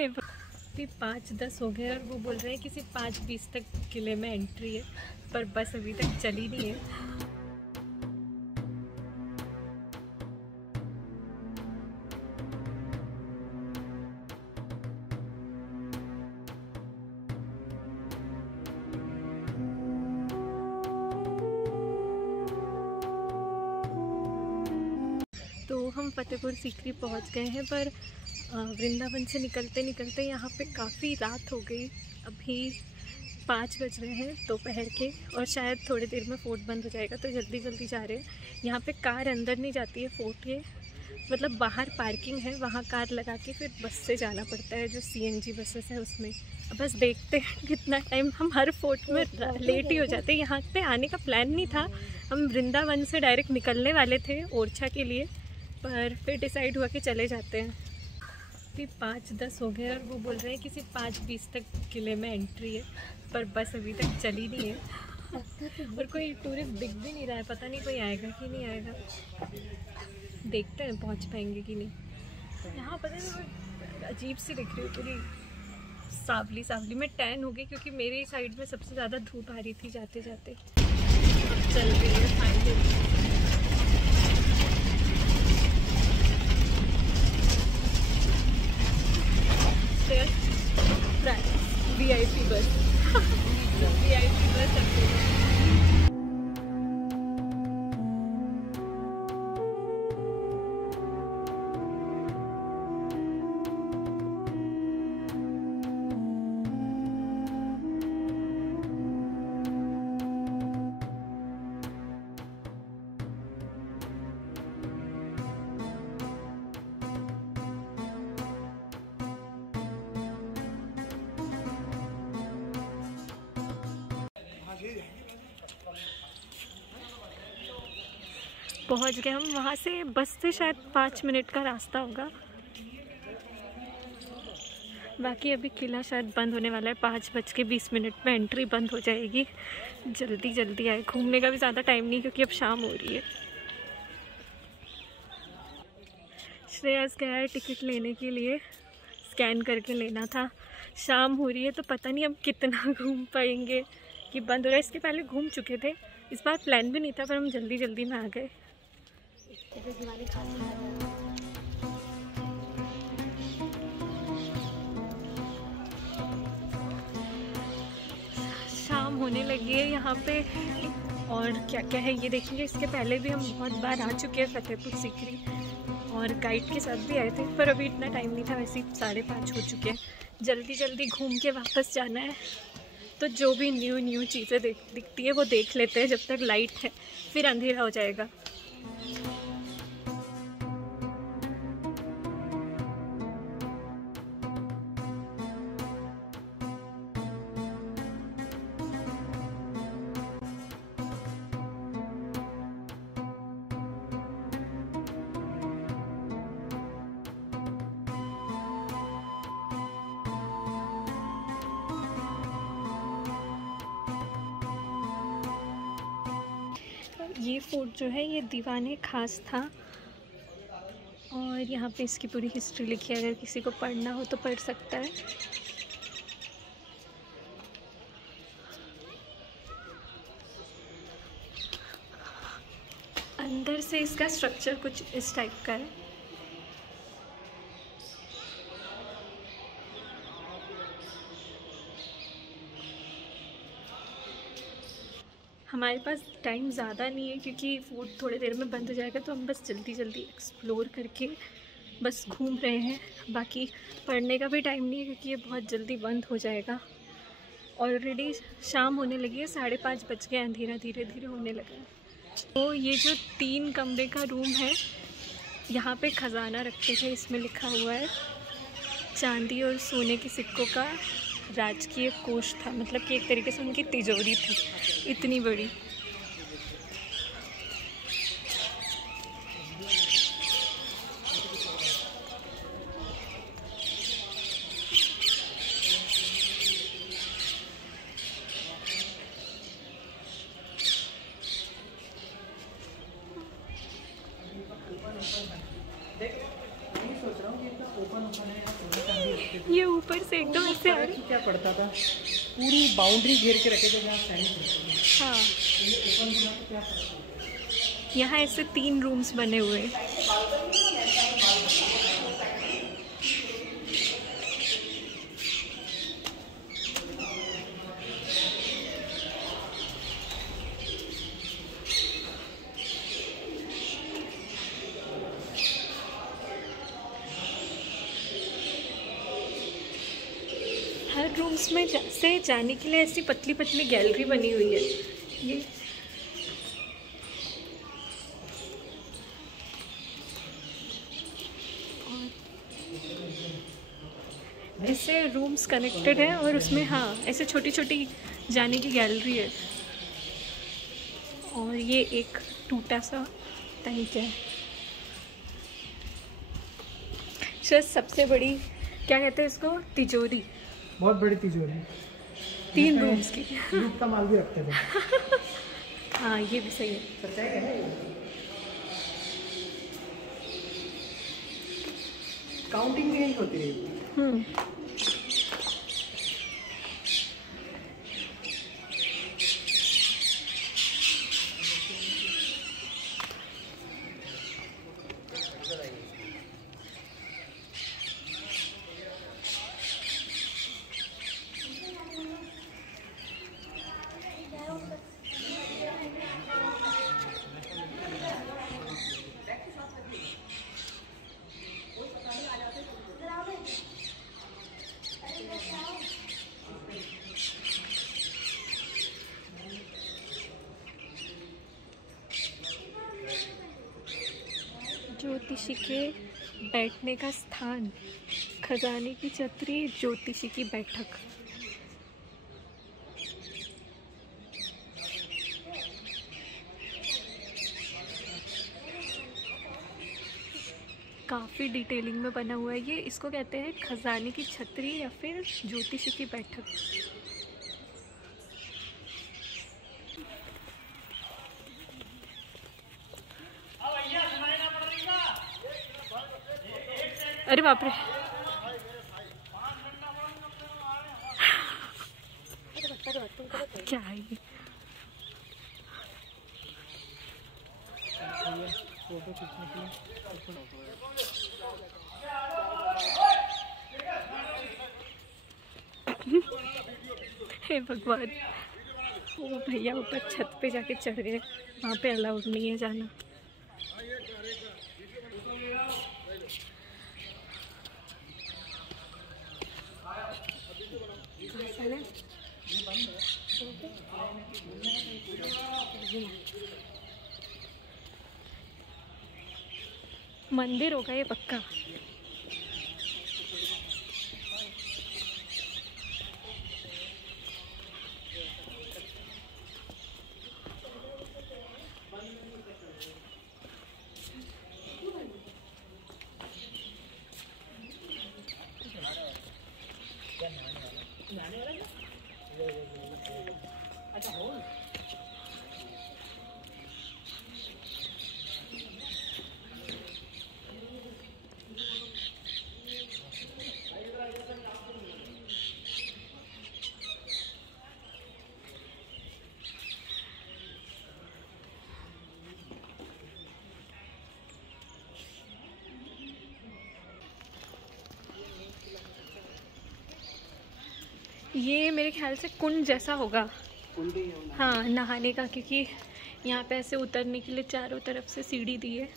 अभी 5:10 हो गए और वो बोल रहे हैं कि सिर्फ 5:20 तक किले में एंट्री है, पर बस अभी तक चली नहीं है। तो हम फतेहपुर सीकरी पहुंच गए हैं, पर वृंदावन से निकलते निकलते यहाँ पे काफ़ी रात हो गई। अभी 5 बज रहे हैं दोपहर के, और शायद थोड़ी देर में फोर्ट बंद हो जाएगा, तो जल्दी जल्दी जा रहे हैं। यहाँ पे कार अंदर नहीं जाती है फोर्ट के, मतलब बाहर पार्किंग है, वहाँ कार लगा के फिर बस से जाना पड़ता है, जो CNG बसेस है उसमें। अब बस देखते हैं कितना टाइम। हम हर फोर्ट में लेट ही हो जाते हैं। यहाँ पे आने का प्लान नहीं था, हम वृंदावन से डायरेक्ट निकलने वाले थे ओरछा के लिए, पर फिर डिसाइड हुआ कि चले जाते हैं। अभी 5:10 हो गए और वो बोल रहे हैं कि सिर्फ 5:20 तक किले में एंट्री है, पर बस अभी तक चली नहीं है और कोई टूरिस्ट दिख भी नहीं रहा है। पता नहीं कोई आएगा कि नहीं आएगा, देखते हैं पहुंच पाएंगे कि नहीं। यहाँ पता नहीं अजीब सी दिख रही है, पूरी सावली सावली में टैन हो गई, क्योंकि मेरे साइड में सबसे ज़्यादा धूप आ रही थी जाते जाते। चल रही है फाइनली। VIP बस VIP बस है। पहुंच गए हम। वहाँ से बस से शायद 5 मिनट का रास्ता होगा। बाकी अभी किला शायद बंद होने वाला है, 5:20 में एंट्री बंद हो जाएगी। जल्दी जल्दी आए, घूमने का भी ज़्यादा टाइम नहीं, क्योंकि अब शाम हो रही है। श्रेयस गया है टिकट लेने के लिए, स्कैन करके लेना था। शाम हो रही है तो पता नहीं अब कितना घूम पाएंगे कि बंद हो रहा है। इसके पहले घूम चुके थे, इस बार प्लान भी नहीं था, पर हम जल्दी जल्दी में आ गए। शाम होने लगी है यहाँ पे, और क्या क्या है ये देखेंगे। इसके पहले भी हम बहुत बार आ चुके हैं फतेहपुर सीकरी, और गाइड के साथ भी आए थे, पर अभी इतना टाइम नहीं था, वैसे ही 5:30 हो चुके हैं। जल्दी जल्दी घूम के वापस जाना है, तो जो भी न्यू चीज़ें दिखती है वो देख लेते हैं जब तक लाइट है, फिर अंधेरा हो जाएगा। ये फोर्ट जो है ये दीवाने खास था, और यहाँ पे इसकी पूरी हिस्ट्री लिखी है, अगर किसी को पढ़ना हो तो पढ़ सकता है। अंदर से इसका स्ट्रक्चर कुछ इस टाइप का है। हमारे पास टाइम ज़्यादा नहीं है, क्योंकि फोर्ट थोड़ी देर में बंद हो जाएगा, तो हम बस जल्दी जल्दी एक्सप्लोर करके बस घूम रहे हैं। बाकी पढ़ने का भी टाइम नहीं है, क्योंकि ये बहुत जल्दी बंद हो जाएगा। ऑलरेडी शाम होने लगी है, 5:30 बज गए, अंधेरा धीरे धीरे होने लगा है। तो ये जो 3 कमरे का रूम है, यहाँ पे ख़जाना रखते थे, इसमें लिखा हुआ है चांदी और सोने के सिक्कों का राजकीय कोष था, मतलब कि एक तरीके से उनकी तिजोरी थी इतनी बड़ी। ये ऊपर से एकदम ऐसे आ रही। क्या पड़ता था, पूरी बाउंड्री घेर के रखे थे जहाँ सैनिक। हाँ, ओपन गुना तो क्या पड़ता। यहाँ ऐसे 3 रूम्स बने हुए हैं। हर रूम्स में से जाने के लिए ऐसी पतली पतली गैलरी बनी हुई है। ये ऐसे रूम्स कनेक्टेड है और उसमें हाँ ऐसे छोटी छोटी जाने की गैलरी है। और ये एक टूटा सा टैंक है। शायद सबसे बड़ी, क्या कहते हैं इसको, तिजोरी। बहुत बड़ी तिजोरी, 3 रूम्स की। लूट का माल भी रखते थे। हाँ ये भी सही है। सच्चाई है ना, काउंटिंग भी नहीं होती है। ज्योतिषी के बैठने का स्थान, खजाने की छतरी, ज्योतिषी की बैठक। काफ़ी डिटेलिंग में बना हुआ है ये। इसको कहते हैं खजाने की छतरी या फिर ज्योतिषी की बैठक। अरे बाप रे, क्या है ये? फोटो खींचने के लिए। हे भगवान, वो भैया ऊपर छत पे जाके चढ़ गए। वहाँ पे अलाउड नहीं है जाना। मंदिर होगा ये पक्का। ये मेरे ख्याल से कुंड जैसा होगा। हाँ, नहाने का, क्योंकि यहाँ पे ऐसे उतरने के लिए चारों तरफ से सीढ़ी दी है।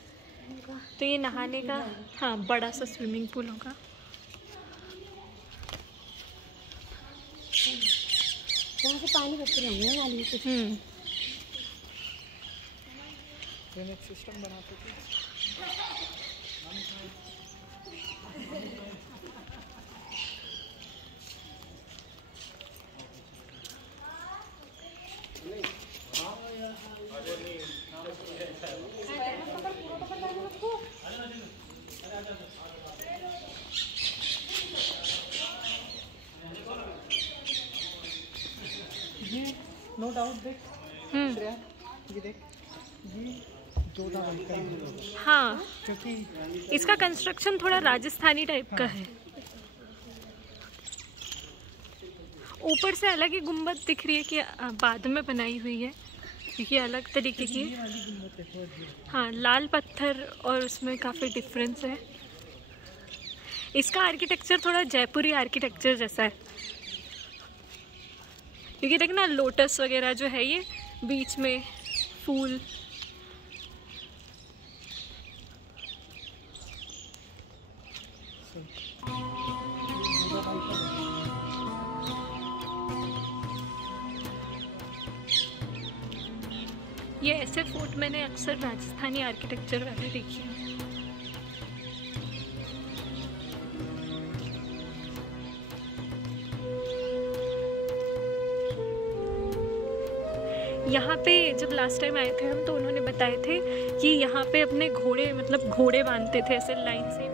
तो ये नहाने का, हाँ, बड़ा सा स्विमिंग पूल होगा। यहाँ से पानी बच्चे होंगे नाली से। सिस्टम बनाते थे। नो डाउट, देख श्रेया, ये देख, ये जोधा बनकर ही, हाँ, क्योंकि इसका कंस्ट्रक्शन थोड़ा राजस्थानी टाइप का है। ऊपर से अलग ही गुम्बद दिख रही है कि बाद में बनाई हुई है, क्योंकि अलग तरीके की ये वाली गुम्बद देखो ये। हाँ, लाल पत्थर और उसमें काफ़ी डिफरेंस है। इसका आर्किटेक्चर थोड़ा जयपुरी आर्किटेक्चर जैसा है, क्योंकि देखना लोटस वगैरह जो है ये बीच में फूल। ये ऐसे फोर्ट मैंने अक्सर राजस्थानी आर्किटेक्चर वाले देखे हैं। यहाँ पे जब लास्ट टाइम आए थे हम तो उन्होंने बताए थे कि यहाँ पे अपने घोड़े मतलब घोड़े बांधते थे ऐसे लाइन से।